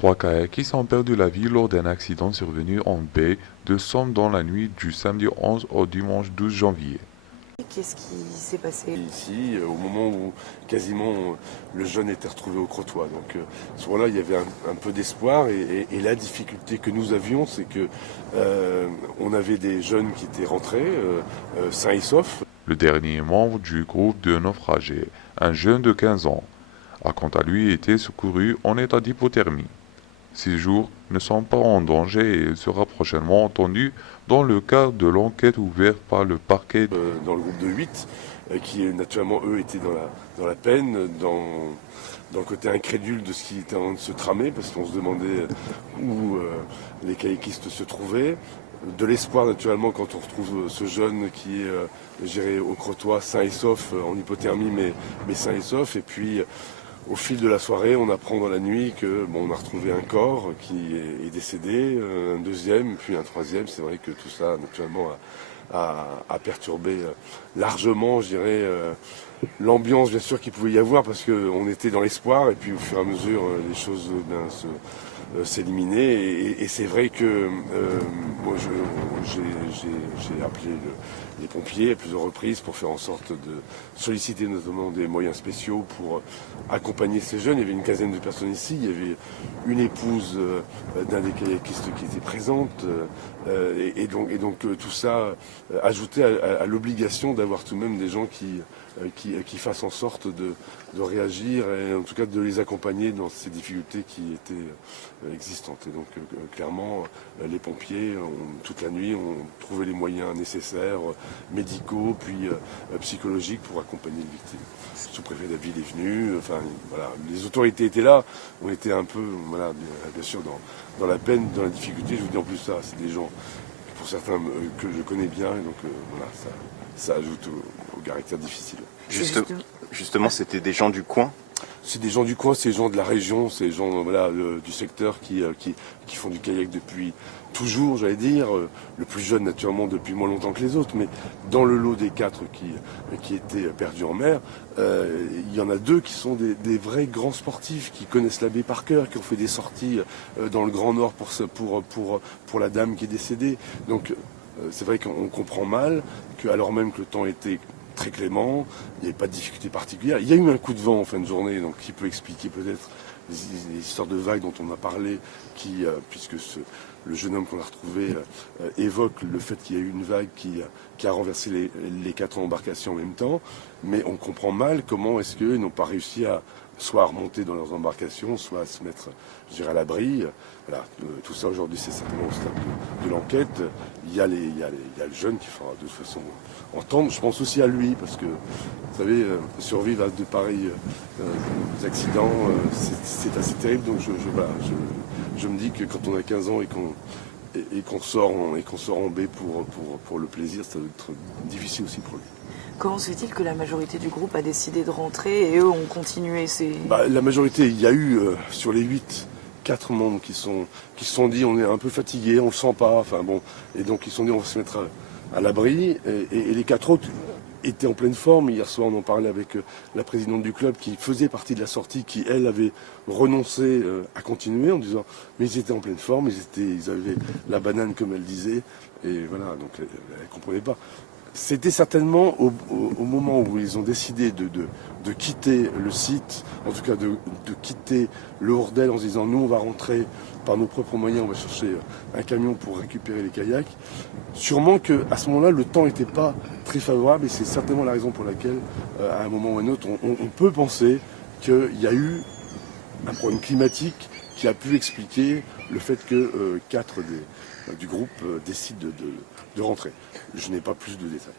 3 kayakistes ont perdu la vie lors d'un accident survenu en baie de Somme dans la nuit du samedi 11 au dimanche 12 janvier. Qu'est-ce qui s'est passé? Ici, au moment où quasiment le jeune était retrouvé au Crotoy. Donc à ce moment-là, il y avait un peu d'espoir et la difficulté que nous avions, c'est que on avait des jeunes qui étaient rentrés sains et saufs. Le dernier membre du groupe de naufragés, un jeune de 15 ans, a quant à lui été secouru en état d'hypothermie. Ces jours ne sont pas en danger et il sera prochainement entendu dans le cadre de l'enquête ouverte par le parquet. Dans le groupe de 8, qui naturellement eux étaient dans la peine, dans le côté incrédule de ce qui était en train de se tramer, parce qu'on se demandait où les kayakistes se trouvaient. De l'espoir naturellement quand on retrouve ce jeune qui est géré au Crotoy, sain et sauf, en hypothermie mais sain et sauf. Et puis au fil de la soirée, on apprend dans la nuit que on a retrouvé un corps qui est décédé, un deuxième, puis un troisième. C'est vrai que tout ça naturellement a perturbé largement, je dirais, l'ambiance bien sûr qu'il pouvait y avoir, parce qu'on était dans l'espoir et puis au fur et à mesure les choses s'éliminer et c'est vrai que moi j'ai appelé les pompiers à plusieurs reprises pour faire en sorte de solliciter notamment des moyens spéciaux pour accompagner ces jeunes. Il y avait une quinzaine de personnes ici, il y avait une épouse d'un des kayakistes qui était présente et donc tout ça ajouté à l'obligation d'avoir tout de même des gens qui fassent en sorte de réagir et en tout cas de les accompagner dans ces difficultés qui étaient existantes. Et donc clairement, les pompiers, toute la nuit, ont trouvé les moyens nécessaires, médicaux, puis psychologiques pour accompagner les victimes. Le sous-préfet de la ville est venu, enfin voilà, les autorités étaient là, on était un peu, voilà, bien sûr, dans la peine, dans la difficulté. Je vous dis en plus ça, c'est des gens, pour certains, que je connais bien, et donc voilà, ça ajoute au caractère difficile. Justement, c'était des gens du coin? C'est des gens du coin, c'est des gens de la région, c'est des gens du secteur qui font du kayak depuis toujours, j'allais dire. Le plus jeune, naturellement, depuis moins longtemps que les autres. Mais dans le lot des 4 qui étaient perdus en mer, il y en a 2 qui sont des vrais grands sportifs, qui connaissent la baie par cœur, qui ont fait des sorties dans le Grand Nord pour la dame qui est décédée. Donc c'est vrai qu'on comprend mal alors même que le temps était très clément, il n'y avait pas de difficulté particulière. Il y a eu un coup de vent en fin de journée, donc qui peut expliquer peut-être les histoires de vagues dont on a parlé, puisque le jeune homme qu'on a retrouvé évoque le fait qu'il y a eu une vague qui a renversé les 4 embarcations en même temps, mais on comprend mal comment est-ce qu'ils n'ont pas réussi soit à remonter dans leurs embarcations, soit à se mettre, je dirais, à l'abri. Voilà, tout ça aujourd'hui, c'est certainement au stade de l'enquête. Il y a le jeune qui fera de toute façon entendre. Je pense aussi à lui, parce que, vous savez, survivre à de pareils accidents, c'est assez terrible. Donc je me dis que quand on a 15 ans et qu'on sort en baie pour le plaisir, ça doit être difficile aussi pour lui. Comment se fait-il que la majorité du groupe a décidé de rentrer et eux ont continué La majorité, il y a eu sur les 8, 4 membres qui se sont dit on est un peu fatigués, on le sent pas, enfin bon, et donc ils se sont dit on va se mettre à l'abri et les 4 autres étaient en pleine forme. Hier soir on en parlait avec la présidente du club qui faisait partie de la sortie, qui elle avait renoncé à continuer en disant mais ils étaient en pleine forme, ils avaient la banane comme elle disait, et voilà, donc elle ne comprenait pas. C'était certainement au moment où ils ont décidé de quitter le site, en tout cas de quitter le Hordel en se disant nous on va rentrer par nos propres moyens, on va chercher un camion pour récupérer les kayaks. Sûrement qu'à ce moment-là le temps n'était pas très favorable et c'est certainement la raison pour laquelle à un moment ou à un autre on peut penser qu'il y a eu un problème climatique qui a pu expliquer le fait que 4 du groupe décident de rentrer. Je n'ai pas plus de détails.